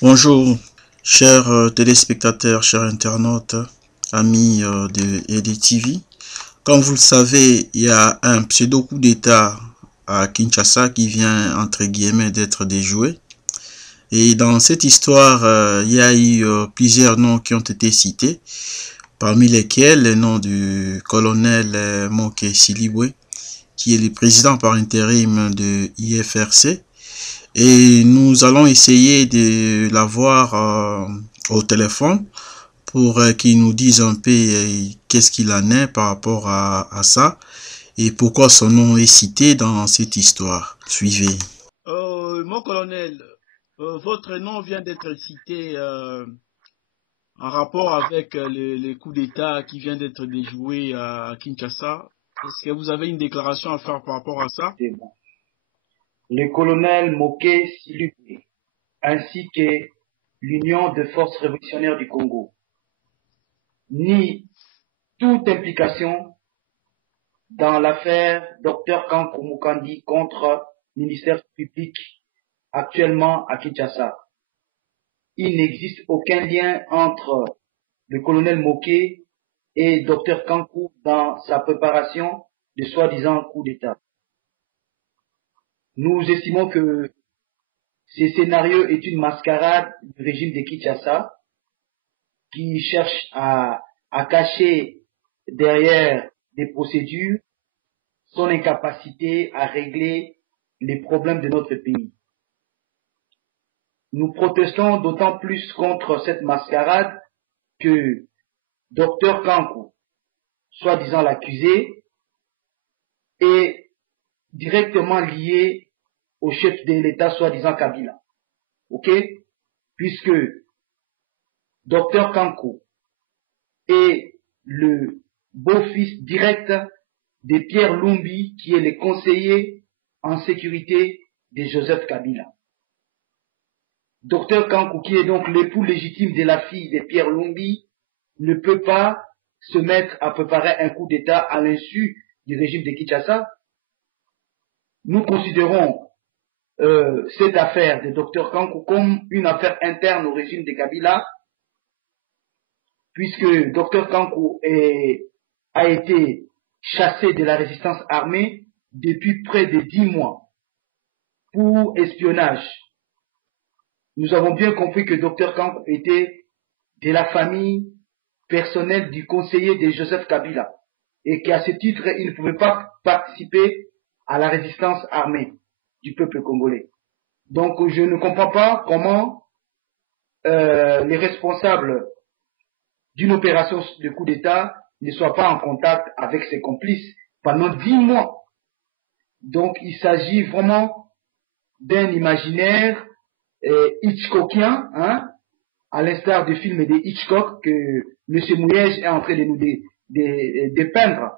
Bonjour, chers téléspectateurs, chers internautes, amis de ED TV. Comme vous le savez, il y a un pseudo coup d'État à Kinshasa qui vient, entre guillemets, d'être déjoué. Et dans cette histoire, il y a eu plusieurs noms qui ont été cités, parmi lesquels le nom du colonel Moké Silibwe, qui est le président par intérim de IFRC. Et nous allons essayer de l'avoir au téléphone pour qu'il nous dise un peu qu'est-ce qu'il en est par rapport à ça et pourquoi son nom est cité dans cette histoire. Suivez. Mon colonel, votre nom vient d'être cité en rapport avec les coups d'État qui vient d'être déjoué à Kinshasa. Est-ce que vous avez une déclaration à faire par rapport à ça? C'est bon. Le colonel Moké Silibwe, ainsi que l'Union des forces révolutionnaires du Congo, nie toute implication dans l'affaire Dr Kankou Mukandi contre le ministère public actuellement à Kinshasa. Il n'existe aucun lien entre le colonel Moké et Dr Kankou dans sa préparation de soi-disant coup d'État. Nous estimons que ce scénario est une mascarade du régime de Kinshasa qui cherche à cacher derrière des procédures son incapacité à régler les problèmes de notre pays. Nous protestons d'autant plus contre cette mascarade que Dr Kankou, soi-disant l'accusé, est directement lié au chef de l'État, soi-disant Kabila. Ok? Puisque Dr Kankou est le beau-fils direct de Pierre Lumbi, qui est le conseiller en sécurité de Joseph Kabila. Dr Kankou, qui est donc l'époux légitime de la fille de Pierre Lumbi, ne peut pas se mettre à préparer un coup d'État à l'insu du régime de Kinshasa. Nous considérons cette affaire de Dr Kankou comme une affaire interne au régime de Kabila, puisque Dr Kankou a été chassé de la résistance armée depuis près de 10 mois pour espionnage. Nous avons bien compris que Dr Kankou était de la famille personnelle du conseiller de Joseph Kabila et qu'à ce titre, il ne pouvait pas participer à la résistance armée du peuple congolais. Donc je ne comprends pas comment les responsables d'une opération de coup d'État ne soient pas en contact avec ses complices pendant 10 mois. Donc il s'agit vraiment d'un imaginaire hitchcockien, hein, à l'instar du film de Hitchcock que M. Mouyej est en train de nous dépeindre,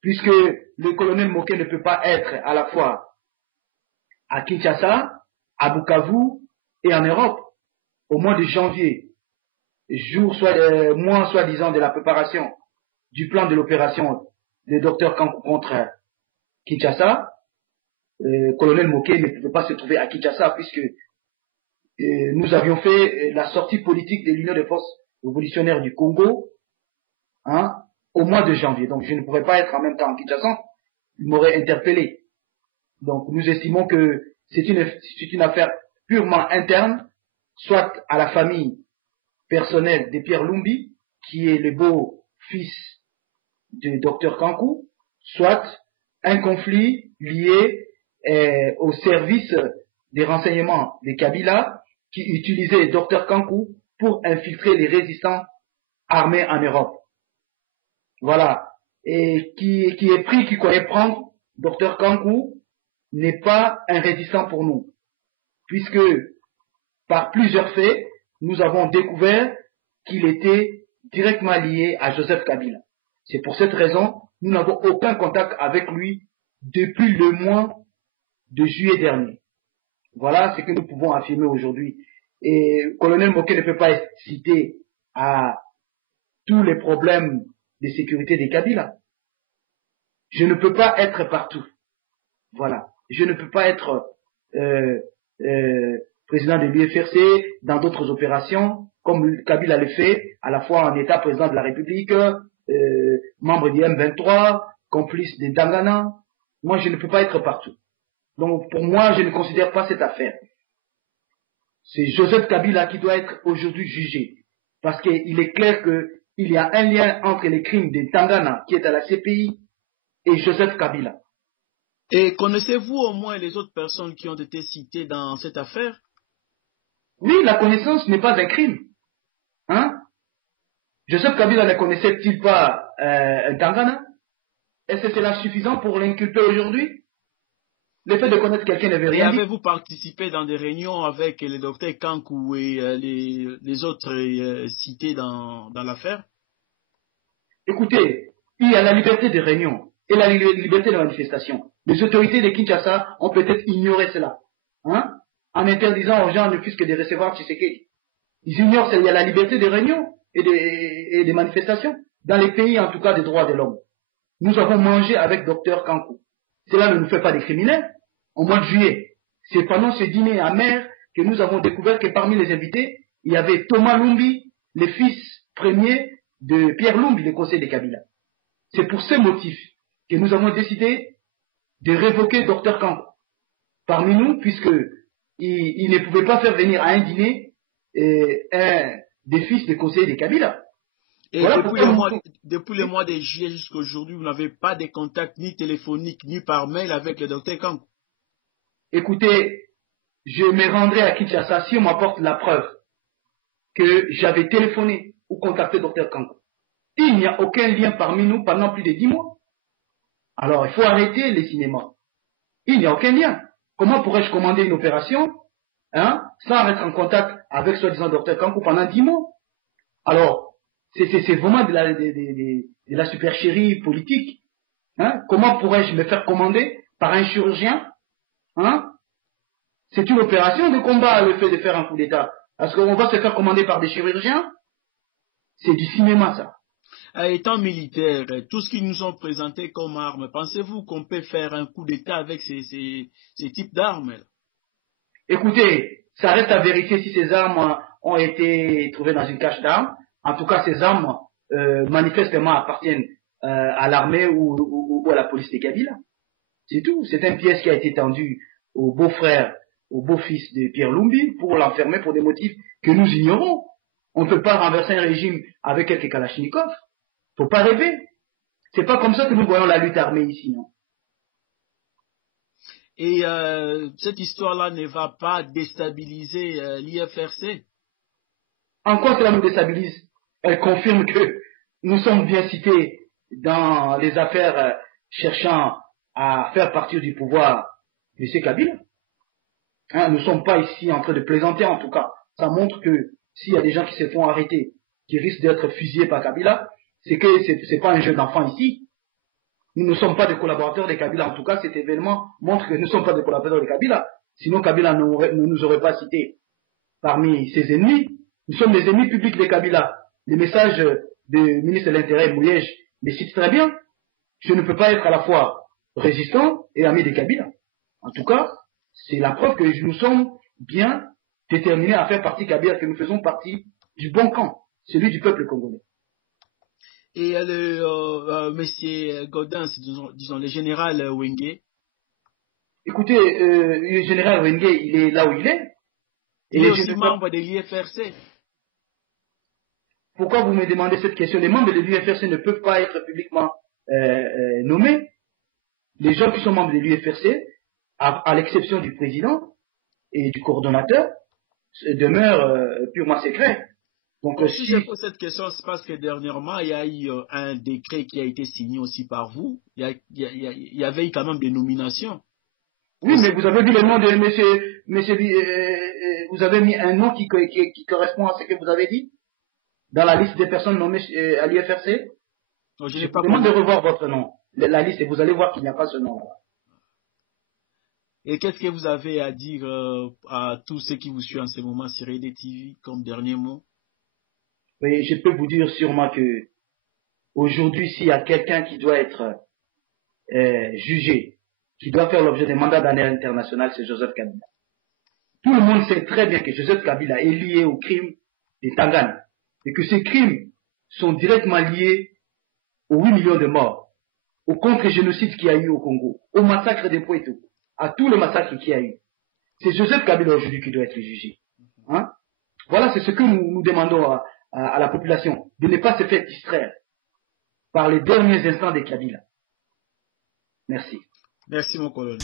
puisque le colonel Moké ne peut pas être à la fois à Kinshasa, à Bukavu et en Europe au mois de janvier, mois soi-disant de la préparation du plan de l'opération de Dr Kankou contre Kinshasa. Colonel Moké ne pouvait pas se trouver à Kinshasa puisque nous avions fait la sortie politique de l'Union des forces révolutionnaires du Congo, hein, au mois de janvier. Donc je ne pourrais pas être en même temps en Kinshasa, il m'aurait interpellé. Donc nous estimons que c'est une affaire purement interne, soit à la famille personnelle de Pierre Lumbi, qui est le beau-fils de Dr Kankou, soit un conflit lié au service des renseignements de Kabila, qui utilisait Dr Kankou pour infiltrer les résistants armés en Europe. Voilà. Et qui est pris, qui connaît prendre Dr Kankou n'est pas un résistant pour nous, puisque par plusieurs faits, nous avons découvert qu'il était directement lié à Joseph Kabila. C'est pour cette raison, nous n'avons aucun contact avec lui depuis le mois de juillet dernier. Voilà ce que nous pouvons affirmer aujourd'hui. Et colonel Moké ne peut pas être cité à tous les problèmes de sécurité des Kabila. Je ne peux pas être partout. Voilà. Je ne peux pas être président de l'UFRC, dans d'autres opérations, comme Kabila le fait, à la fois en état président de la République, membre du M23, complice des Dangana. Moi, je ne peux pas être partout. Donc, pour moi, je ne considère pas cette affaire. C'est Joseph Kabila qui doit être aujourd'hui jugé. Parce qu'il est clair qu'il y a un lien entre les crimes des Tangana, qui est à la CPI, et Joseph Kabila. Et connaissez-vous au moins les autres personnes qui ont été citées dans cette affaire? Oui, la connaissance n'est pas un crime. Hein? Joseph Kabila ne connaissait-il pas Tangana? Est-ce que c'est suffisant pour l'inculper aujourd'hui? Le fait de connaître quelqu'un ne veut rien dire. Avez-vous participé dans des réunions avec le docteur Kankou et les autres cités dans l'affaire? Écoutez, il y a la liberté de réunion et la liberté de manifestation. Les autorités de Kinshasa ont peut-être ignoré cela, hein, en interdisant aux gens ne fût-ce que de recevoir Tshisekedi. Ils ignorent qu'il y a la liberté de réunion et des manifestations dans les pays, en tout cas, des droits de l'homme. Nous avons mangé avec docteur Kankou. Cela ne nous fait pas des criminels. Au mois de juillet, c'est pendant ce dîner amer que nous avons découvert que parmi les invités, il y avait Thomas Lumbi, le fils premier de Pierre Lumbi, le conseiller de Kabila. C'est pour ce motif que nous avons décidé de révoquer Dr Kankou parmi nous, puisqu'il ne pouvait pas faire venir à un dîner un des fils des conseillers de Kabila. Et voilà depuis le mois de juillet jusqu'à aujourd'hui, vous n'avez pas de contact ni téléphonique ni par mail avec le Dr Kankou? Écoutez, je me rendrai à Kinshasa si on m'apporte la preuve que j'avais téléphoné ou contacté Dr Kankou. Il n'y a aucun lien parmi nous pendant plus de 10 mois. Alors, il faut arrêter les cinémas. Il n'y a aucun lien. Comment pourrais-je commander une opération sans être en contact avec soi-disant Dr Kankou pendant 10 mois? Alors, c'est vraiment de la supercherie politique. Comment pourrais-je me faire commander par un chirurgien? C'est une opération de combat, le fait de faire un coup d'État. Est-ce qu'on va se faire commander par des chirurgiens? C'est du cinéma, ça. Étant militaire, tout ce qu'ils nous ont présenté comme armes, pensez-vous qu'on peut faire un coup d'État avec ces types d'armes? Écoutez, ça reste à vérifier si ces armes ont été trouvées dans une cache d'armes. En tout cas, ces armes manifestement appartiennent à l'armée ou à la police de Kabila. C'est tout. C'est un pièce qui a été tendu au beau-frère, au beau-fils de Pierre Lumbi pour l'enfermer pour des motifs que nous ignorons. On ne peut pas renverser un régime avec quelques kalachnikovs. Faut pas rêver. C'est pas comme ça que nous voyons la lutte armée ici, non. Et cette histoire-là ne va pas déstabiliser l'IFRC? En quoi cela nous déstabilise? Elle confirme que nous sommes bien cités dans les affaires cherchant à faire partir du pouvoir M. Kabila. Nous ne sommes pas ici en train de plaisanter, en tout cas. Ça montre que s'il y a des gens qui se font arrêter, qui risquent d'être fusillés par Kabila, c'est que c'est pas un jeu d'enfant ici. Nous ne sommes pas des collaborateurs de Kabila. En tout cas, cet événement montre que nous ne sommes pas des collaborateurs de Kabila. Sinon, Kabila ne nous aurait pas cités parmi ses ennemis. Nous sommes des ennemis publics de Kabila. Les messages du ministre de l'Intérieur, Mouyej, les citent très bien. Je ne peux pas être à la fois résistant et ami de Kabila. En tout cas, c'est la preuve que nous sommes bien déterminés à faire partie de Kabila, que nous faisons partie du bon camp, celui du peuple congolais. Et monsieur Gaudens, disons le général Wenge. Écoutez, le général Wenge, il est là où il est. Il est aussi membre de l'IFRC. Pourquoi vous me demandez cette question? Les membres de l'UFRC ne peuvent pas être publiquement nommés. Les gens qui sont membres de l'UFRC, à l'exception du président et du coordonnateur, demeurent purement secrets. Donc, si je pose cette question, c'est parce que dernièrement, il y a eu un décret qui a été signé aussi par vous. Il y avait eu quand même des nominations. Oui, mais vous avez vu le nom de monsieur vous avez mis un nom qui correspond à ce que vous avez dit dans la liste des personnes nommées à l'IFRC. Je vous demande de revoir votre nom, la liste, et vous allez voir qu'il n'y a pas ce nom. Et qu'est-ce que vous avez à dire à tous ceux qui vous suivent en ce moment sur EDTV comme dernier mot? Oui, je peux vous dire sûrement que aujourd'hui, s'il y a quelqu'un qui doit être jugé, qui doit faire l'objet d'un mandat d'arrêt international, c'est Joseph Kabila. Tout le monde sait très bien que Joseph Kabila est lié au crime des Tangana et que ces crimes sont directement liés aux 8 millions de morts, au contre-génocide qu'il y a eu au Congo, au massacre des Poitou, à tout le massacre qu'il y a eu. C'est Joseph Kabila aujourd'hui qui doit être jugé. Hein? Voilà, c'est ce que nous demandons à la population, de ne pas se faire distraire par les derniers instants de Kabila. Merci. Merci, mon colonel.